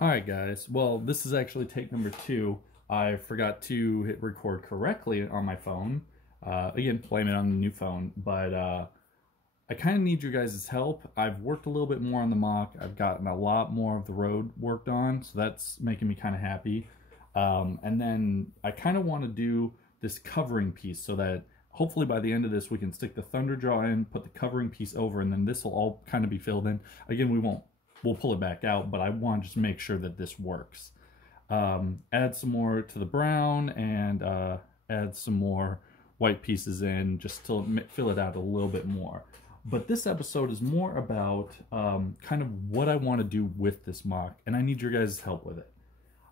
Alright guys, well this is actually take number 2. I forgot to hit record correctly on my phone. Again, blame it on the new phone, but I kind of need your guys' help. I've worked a little bit more on the mock. I've gotten a lot more of the road worked on, so that's making me kind of happy. And then I kind of want to do this covering piece so that hopefully by the end of this we can stick the Thunderjaw in, put the covering piece over, and then this will all kind of be filled in. Again, we'll pull it back out, but I want to just make sure that this works. Add some more to the brown and add some more white pieces in just to fill it out a little bit more. But this episode is more about kind of what I want to do with this mock, and I need your guys' help with it.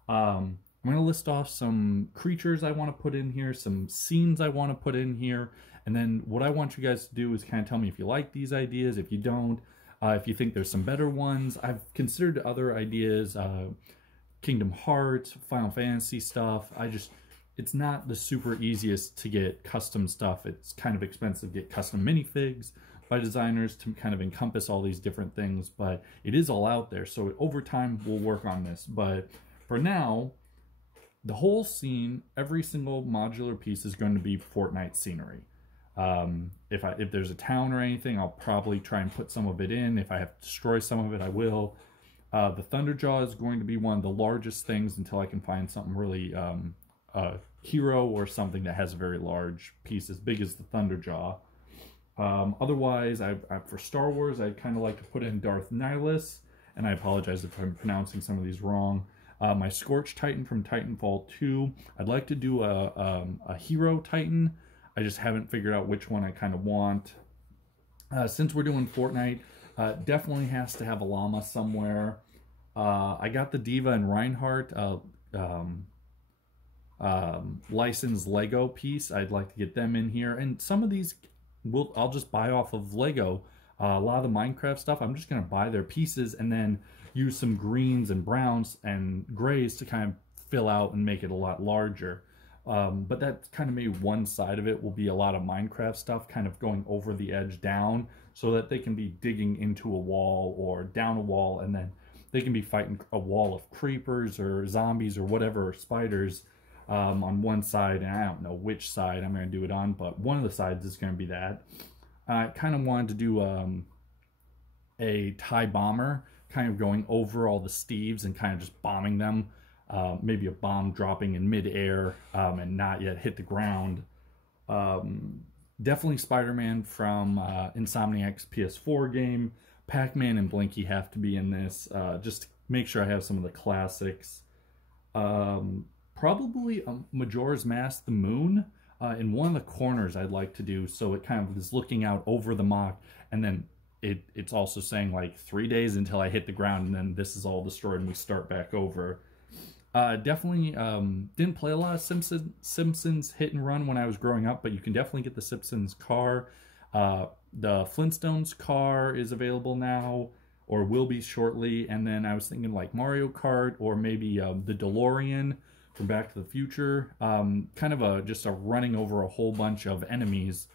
I'm going to list off some creatures I want to put in here, some scenes I want to put in here, and then what I want you guys to do is kind of tell me if you like these ideas, if you don't, if you think there's some better ones. I've considered other ideas, Kingdom Hearts, Final Fantasy stuff. It's not the super easiest to get custom stuff. It's kind of expensive to get custom minifigs by designers to kind of encompass all these different things, but it is all out there. So over time, we'll work on this. But for now, the whole scene, every single modular piece is going to be Fortnite scenery. If there's a town or anything, I'll probably try and put some of it in. If I have to destroy some of it, I will. The Thunderjaw is going to be one of the largest things until I can find something really, a hero or something that has a very large piece as big as the Thunderjaw. Otherwise, for Star Wars, I'd kind of like to put in Darth Nihilus, and I apologize if I'm pronouncing some of these wrong. My Scorch Titan from Titanfall 2. I'd like to do a Hero Titan. I just haven't figured out which one I kind of want. Since we're doing Fortnite, definitely has to have a llama somewhere. I got the Diva and Reinhardt licensed Lego piece. I'd like to get them in here. And some of these I'll just buy off of Lego. A lot of the Minecraft stuff, I'm just going to buy their pieces and then use some greens and browns and grays to kind of fill out and make it a lot larger. But that's kind of maybe one side of it will be a lot of Minecraft stuff kind of going over the edge down so that they can be digging into a wall or down a wall, and then they can be fighting a wall of creepers or zombies or whatever, or spiders on one side, and I don't know which side I'm going to do it on, but one of the sides is going to be that. I kind of wanted to do a TIE bomber, kind of going over all the Steves and kind of just bombing them. Maybe a bomb dropping in midair and not yet hit the ground. Definitely Spider-Man from Insomniac's PS4 game. Pac-Man and Blinky have to be in this, just to make sure I have some of the classics. Probably Majora's Mask the Moon in one of the corners I'd like to do, so it kind of is looking out over the mock, and then it's also saying like 3 days until I hit the ground, and then this is all destroyed and we start back over. Definitely didn't play a lot of Simpsons Hit and Run when I was growing up, but you can definitely get the Simpsons car. The Flintstones car is available now, or will be shortly, and then I was thinking like Mario Kart, or maybe the DeLorean from Back to the Future. Kind of just a running over a whole bunch of enemies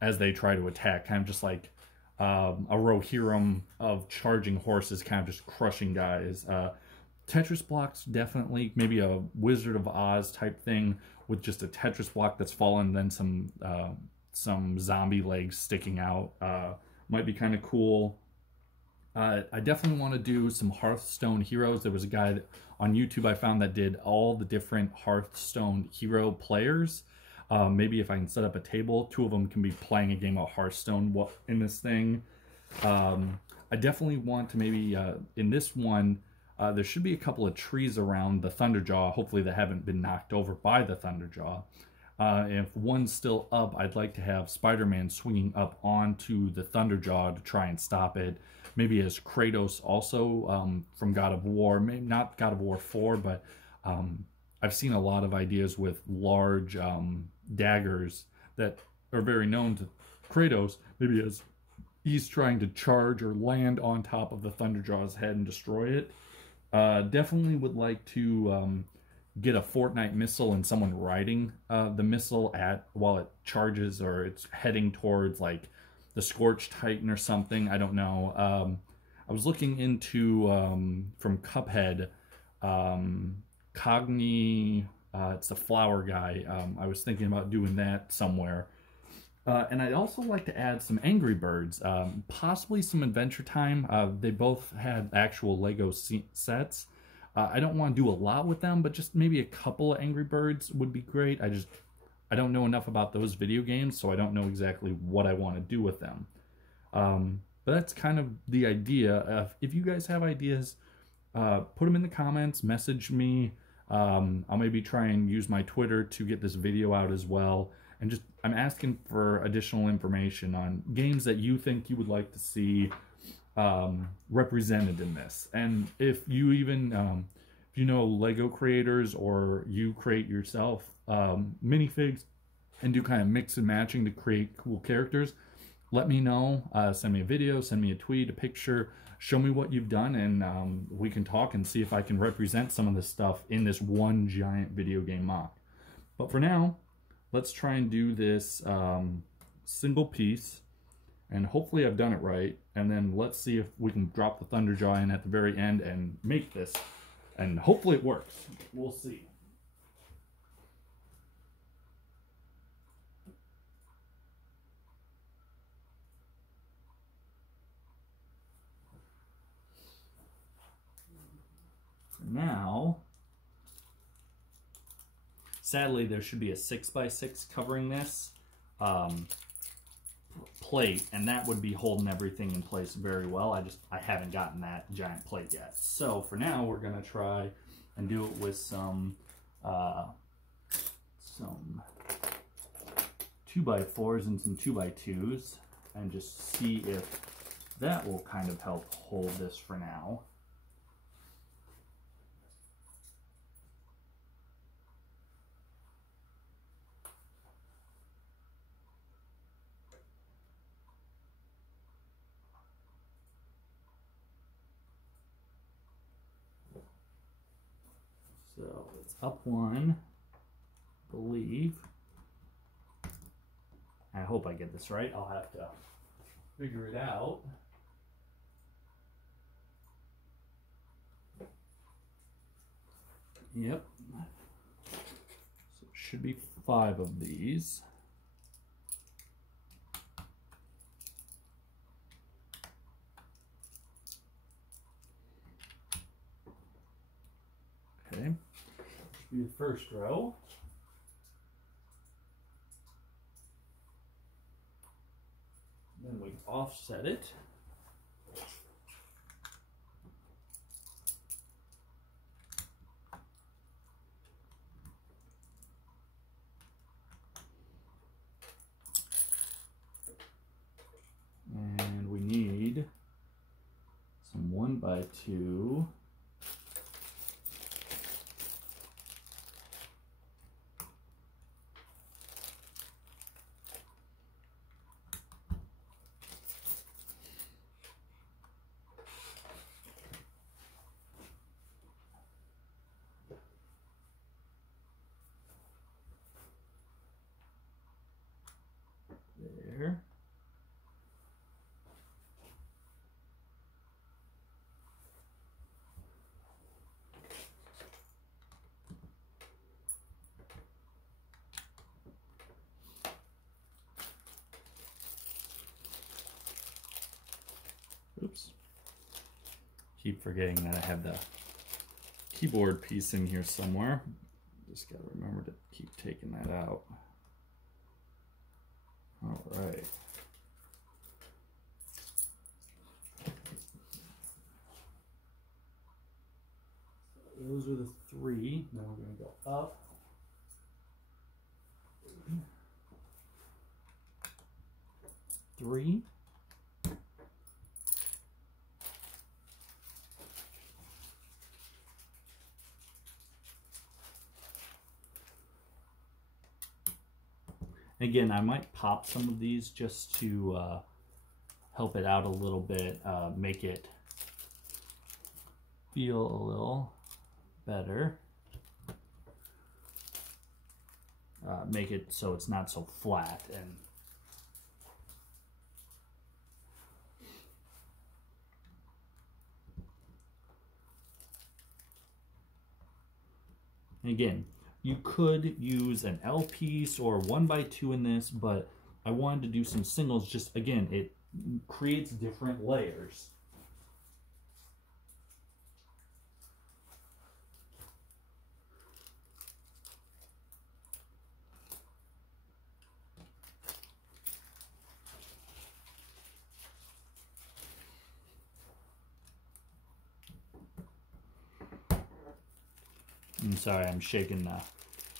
as they try to attack, kind of just like a Rohirrim of charging horses, kind of just crushing guys. Tetris blocks, definitely. Maybe a Wizard of Oz type thing with just a Tetris block that's fallen, then some zombie legs sticking out. Might be kind of cool. I definitely want to do some Hearthstone heroes. There was a guy on YouTube I found that did all the different Hearthstone hero players. Maybe if I can set up a table, 2 of them can be playing a game of Hearthstone in this thing. I definitely want to maybe, in this one, there should be a couple of trees around the Thunderjaw, hopefully that haven't been knocked over by the Thunderjaw. If one's still up, I'd like to have Spider-Man swinging up onto the Thunderjaw to try and stop it. Maybe as Kratos also from God of War, maybe not God of War 4, but I've seen a lot of ideas with large daggers that are very known to Kratos, maybe as he's trying to charge or land on top of the Thunderjaw's head and destroy it. Definitely would like to get a Fortnite missile and someone riding the missile while it charges, or it's heading towards like the Scorch Titan or something. I don't know. I was looking into from Cuphead, Cogni. It's the flower guy. I was thinking about doing that somewhere. And I'd also like to add some Angry Birds, possibly some Adventure Time. They both had actual Lego sets. I don't want to do a lot with them, but just maybe a couple of Angry Birds would be great. I don't know enough about those video games, so I don't know exactly what I want to do with them. But that's kind of the idea. If you guys have ideas, put them in the comments, message me. I'll maybe try and use my Twitter to get this video out as well. And I'm asking for additional information on games that you think you would like to see represented in this. And if you even, if you know Lego creators or you create yourself minifigs and do kind of mix and matching to create cool characters, let me know. Send me a video, send me a tweet, a picture, show me what you've done, and we can talk and see if I can represent some of this stuff in this one giant video game mock. But for now, let's try and do this single piece, and hopefully I've done it right, and then let's see if we can drop the Thunderjaw in at the very end and make this, and hopefully it works. We'll see. Now, sadly, there should be a 6x6 covering this plate, and that would be holding everything in place very well. I haven't gotten that giant plate yet. So for now, we're gonna try and do it with some 2x4s and some 2x2s, and just see if that will kind of help hold this for now. So it's up one, I believe. I hope I get this right. I'll have to figure it out. Yep. So it should be 5 of these. Okay, should be the first row. Then we offset it. And we need some 1x2. There. Oops. Keep forgetting that I have the keyboard piece in here somewhere. Just gotta remember to keep taking that out. All right. Those are the 3. Now we're going to go up. Three. Again, I might pop some of these just to help it out a little bit, make it feel a little better. Make it so it's not so flat. And And again, you could use an L piece or 1x2 in this, but I wanted to do some singles. Just again, it creates different layers. I'm sorry, I'm shaking the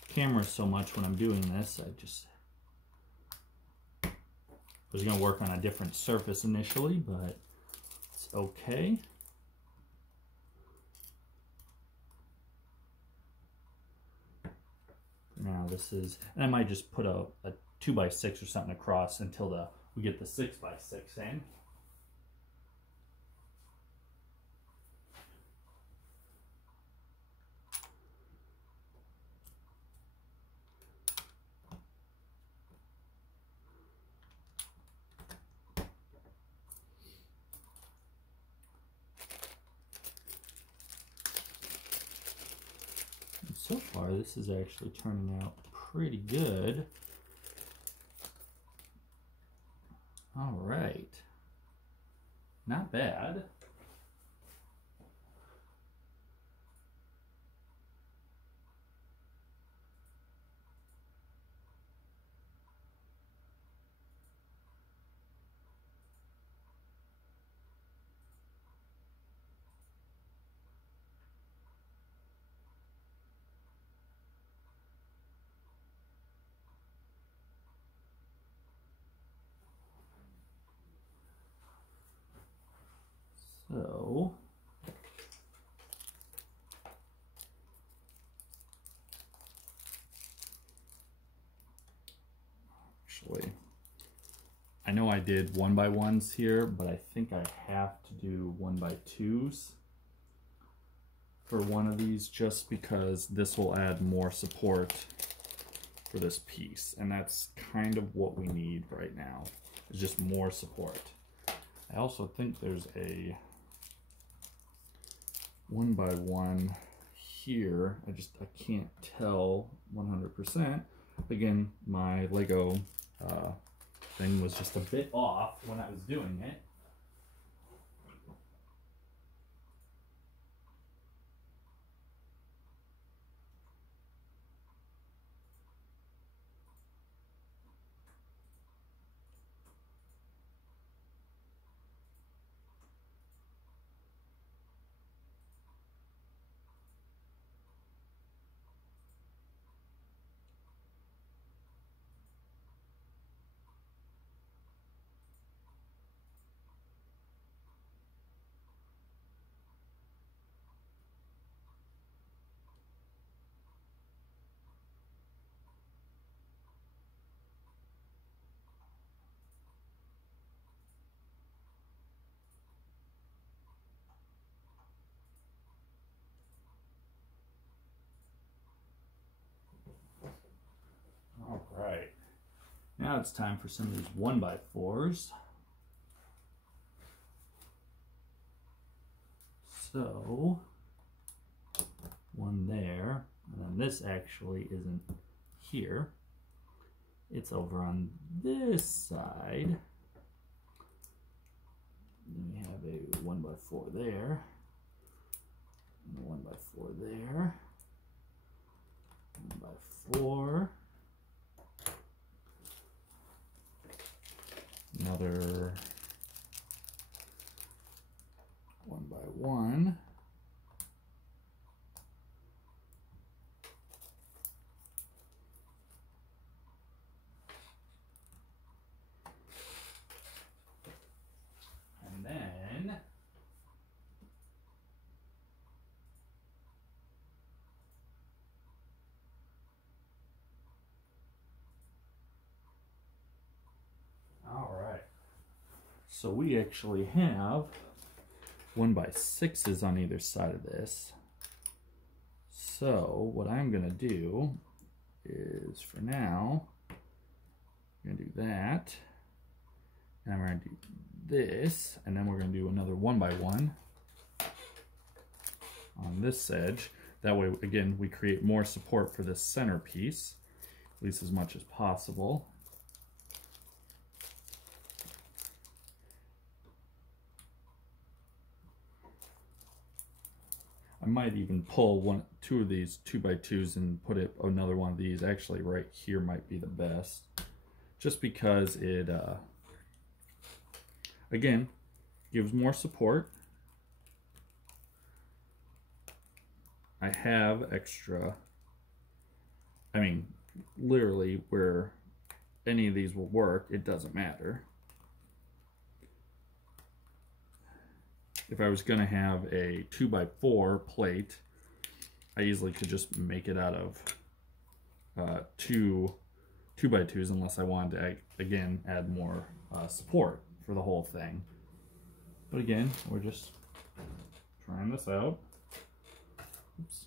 camera so much when I'm doing this. I was going to work on a different surface initially, but it's okay. Now this is, and I might just put a 2x6 or something across until we get the 6x6 in. So far, this is actually turning out pretty good. All right. Not bad. So, actually, I know I did 1x1s here, but I think I have to do 1x2s for one of these just because this will add more support for this piece. And that's kind of what we need right now, is just more support. I also think there's a 1x1 here. I can't tell 100%. Again, my Lego thing was just a bit off when I was doing it. All right, now it's time for some of these 1x4s. So, one there, and then this actually isn't here. It's over on this side. Then we have a 1x4 there, and a 1x4 there, 1x4, another 1x1, and then all right, so we actually have 1x6s on either side of this. So what I'm gonna do is, for now, I'm gonna do that, and we're gonna do this, and then we're gonna do another 1x1 on this edge. That way, again, we create more support for this centerpiece, at least as much as possible. I might even pull two of these 2x2s and put another one of these. Actually, right here might be the best, just because it, again, gives more support. I have extra, I mean, literally where any of these will work, it doesn't matter. If I was gonna have a 2x4 plate, I easily could just make it out of two 2x2s, unless I wanted to, again, add more support for the whole thing. But again, we're just trying this out. Oops.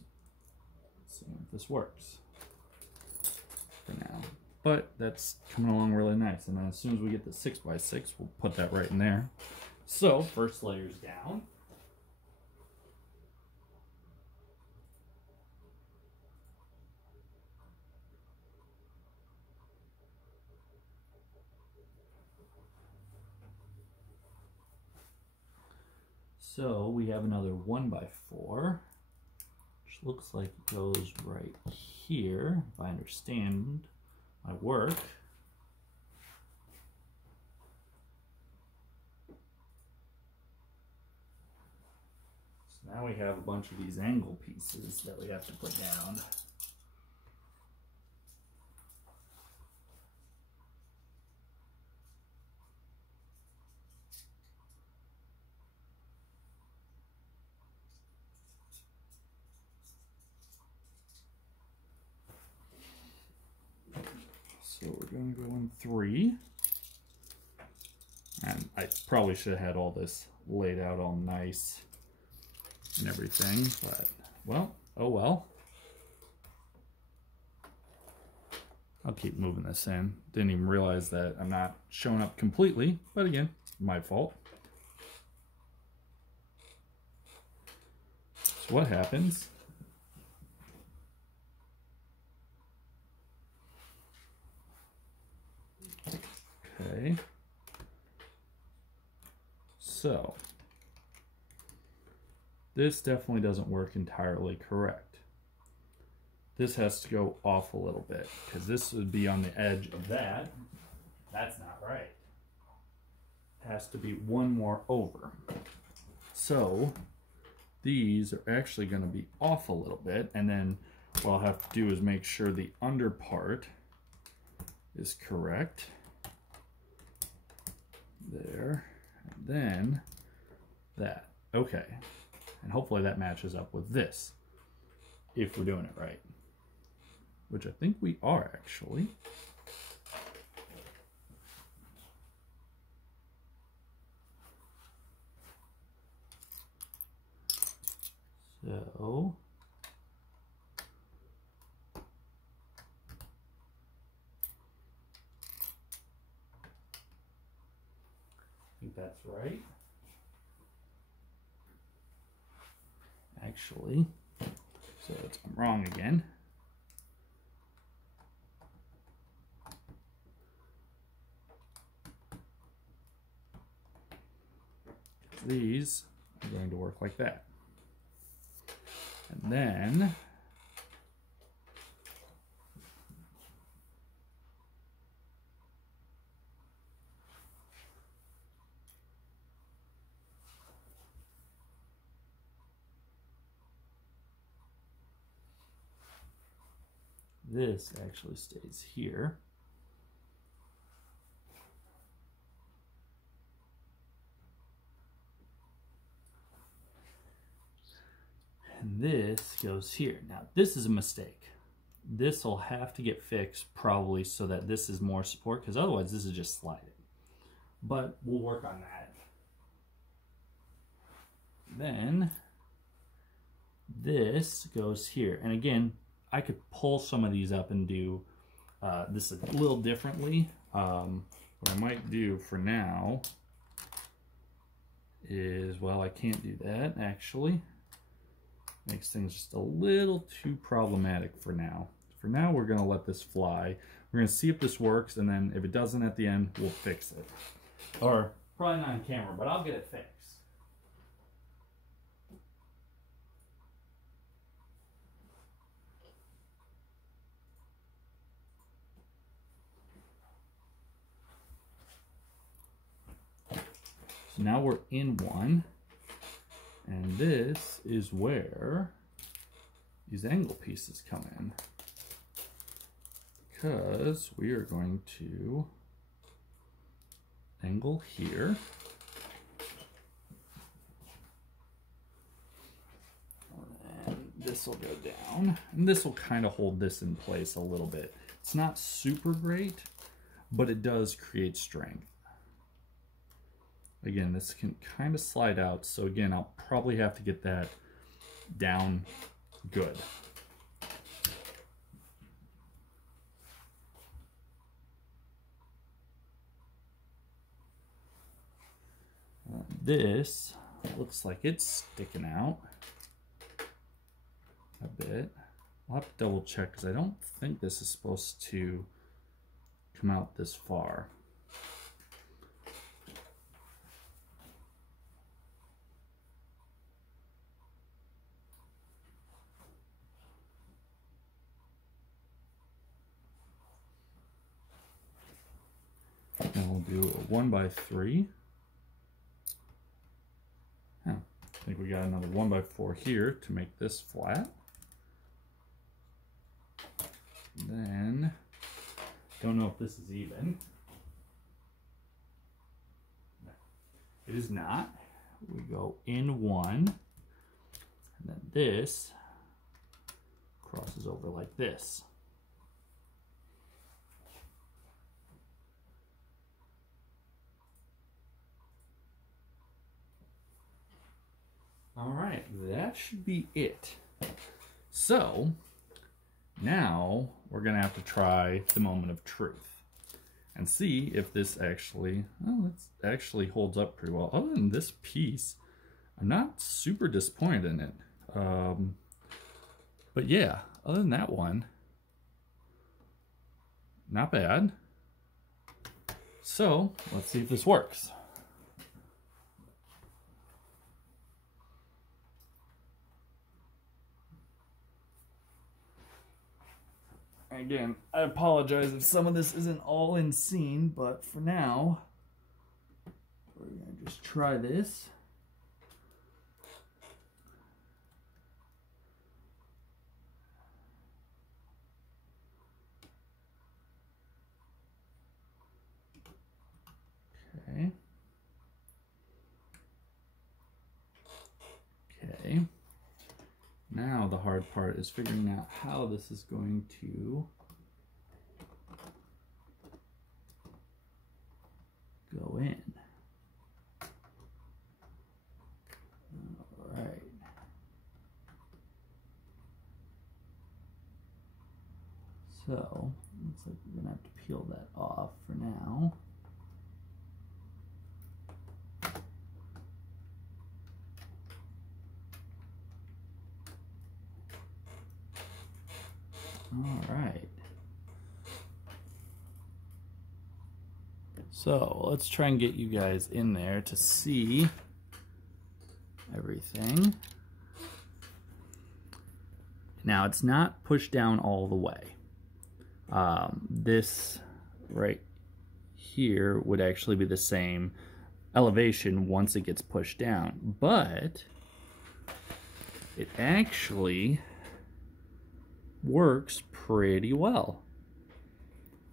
Seeing if this works for now. But that's coming along really nice. And then as soon as we get the 6x6, we'll put that right in there. So, first layer's down. So we have another 1x4, which looks like it goes right here, if I understand my work. So now we have a bunch of these angle pieces that we have to put down. So we're going to go in 3. And I probably should have had all this laid out all nice and everything, but, well, oh well. I'll keep moving this in. Didn't even realize that I'm not showing up completely, but again, my fault. So what happens? Okay. So, this definitely doesn't work entirely correct. This has to go off a little bit, because this would be on the edge of that. That's not right. It has to be one more over. So, these are actually going to be off a little bit, and then what I'll have to do is make sure the under part is correct. There, and then that. Okay, and hopefully that matches up with this, if we're doing it right, which I think we are actually. So I think that's right. Actually, so I'm wrong again. These are going to work like that. And then this actually stays here. And this goes here. Now, this is a mistake. This will have to get fixed probably so that this is more support, because otherwise this is just sliding. But we'll work on that. Then this goes here. And again, I could pull some of these up and do this a little differently. What I might do for now is, well, I can't do that actually. makes things just a little too problematic for now. For now, we're going to let this fly. We're going to see if this works, and then if it doesn't at the end, we'll fix it. Or probably not on camera, but I'll get it fixed. So now we're in one, and this is where these angle pieces come in, because we are going to angle here, and this will go down, and this will kind of hold this in place a little bit. It's not super great, but it does create strength. Again, this can kind of slide out, so again, I'll probably have to get that down good. This looks like it's sticking out a bit. I'll have to double check because I don't think this is supposed to come out this far. And we'll do a 1x3. I think we got another 1x4 here to make this flat. Then, don't know if this is even. No, it is not. We go in one, and then this crosses over like this. All right, that should be it. So now we're gonna have to try the moment of truth and see if this actually, well, it actually holds up pretty well. Other than this piece, I'm not super disappointed in it. But yeah, other than that one, not bad. So let's see if this works. Again, I apologize if some of this isn't all in scene, but for now, we're going to just try this. Okay. Okay. Now the hard part is figuring out how this is going to go in. All right. So, looks like we're gonna have to peel that off for now. All right. So let's try and get you guys in there to see everything. Now it's not pushed down all the way. This right here would actually be the same elevation once it gets pushed down, but it actually works pretty well.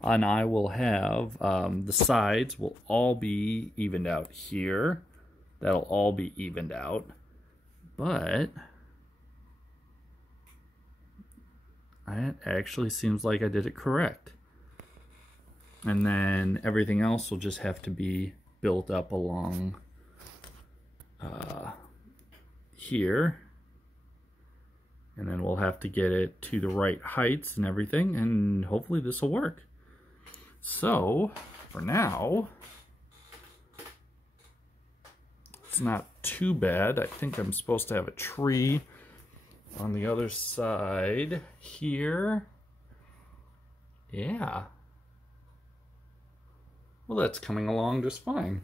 And I will have the sides will all be evened out here. That'll all be evened out, but it actually seems like I did it correct. And then everything else will just have to be built up along here. And then we'll have to get it to the right heights and everything, and hopefully this will work. So, for now, it's not too bad. I think I'm supposed to have a tree On the other side here, yeah. Well, that's coming along just fine.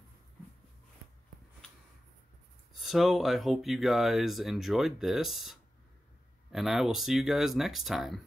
So I hope you guys enjoyed this, and I will see you guys next time.